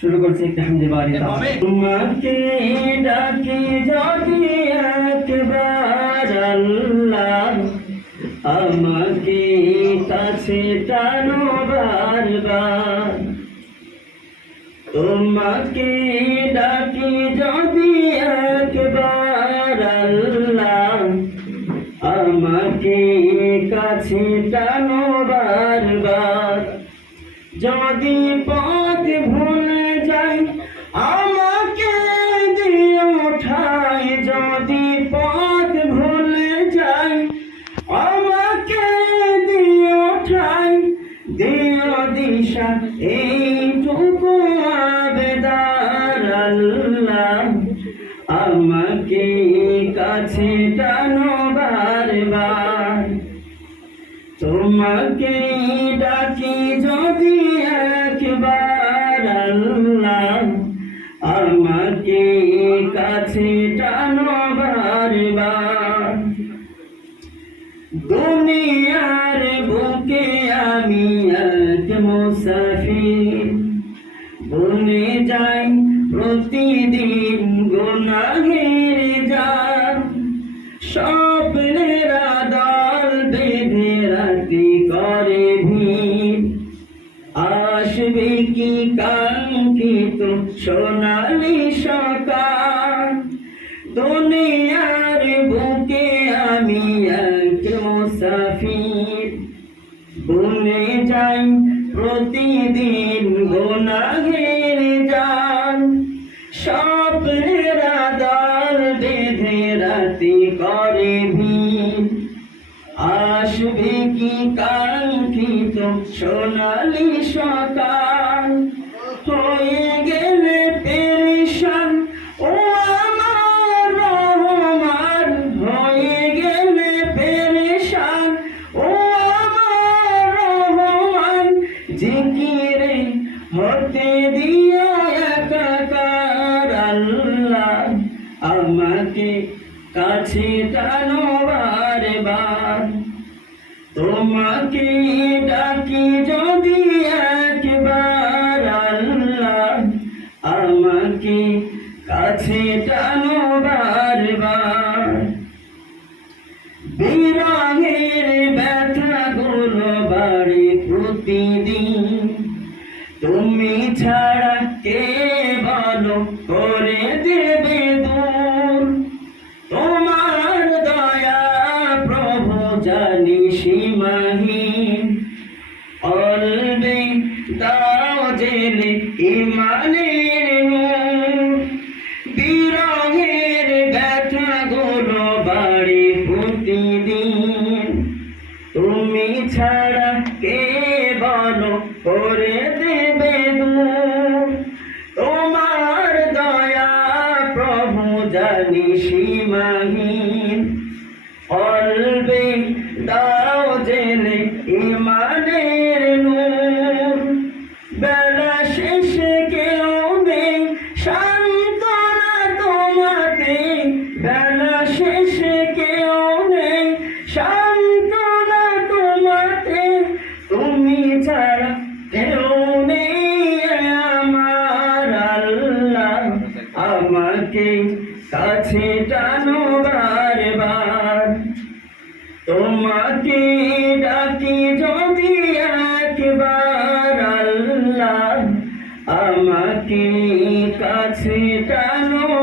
শুরু করছি একটা হামদে বাড়ি। তোমাকে ডাকি যদি একবার আল্লাহ, আমাকে কাছে টানো বারবার। তোমাকে ডাকি যদি একবার আল্লাহ, আমাকে কাছে টানো বারবার। যদি পথ ভুলে যাই আমাকে দিও ঠাই, যদি পথ ভুলে যাই আমাকে দিও ঠাই। দিও দিশা এইটুকু আবেদন আল্লাহ, আমাকে কাছে টানো বারবার। তোমাকে ডাকি যদি একবার আল্লাহ, আমাকে কাছে টানো বারবার। দুনিয়ার বুকে আমি এক মুসাফির, বনে যাই প্রতিদিন গুনাহের জাল। স্বপ্নের দল বেঁধে রাতি করে ভিড়, আসবে কি কাঙ্ক্ষিত সোনালি সকাল। দুনিয়ার বুকে আমি এক মুসাফির, বনে যাই প্রতিদিন গুনাহের জাল। স্বপ্নের দল বেঁধে রাতি করে ভিড়, আসবে কি কাঙ্ক্ষিত সোনালি সকাল। হয়ে গেলে পেরেশান ও আমার রহমান, হয়ে গেলে পেরেশান ও আমার রহমান। জিকিরে হতে দিও একাকার আল্লাহ, আমাকে কাছে টানো বারবার। তোমাকে ডাকি যদি একবার আল্লাহ, আমাকে কাছে টানো বারবার। বিরহের ব্যথাগুলো বাড়ে প্রতিদিন, তুমি ছাড়া কে বলো করে দেবে দূর। তোমার দয়া প্রভু জানি সীমাহীন, অলবে দাও জেলে ইমানের নূর। বিরহের ব্যথাগুলো বাড়ে প্রতিদিন, তুমি ছাড়া কে বলো করে দেবে দূর। তোমার দয়া প্রভু জানি সীমাহীন, অলবে দাও জেলে ইমানের নূর। বেলা শেষে কেউ নেই সান্ত্বনা তোমাকে, বেলা শেষে কেউ নেই সান্ত্বনা তোমাকে। তুমি ছাড়া কেউ নেই আমার আল্লাহ, আমাকে কাছে টানো বারবার। তোমাকে ডাকি যদি একবার আল্লাহ, আমাকে কাছে টানো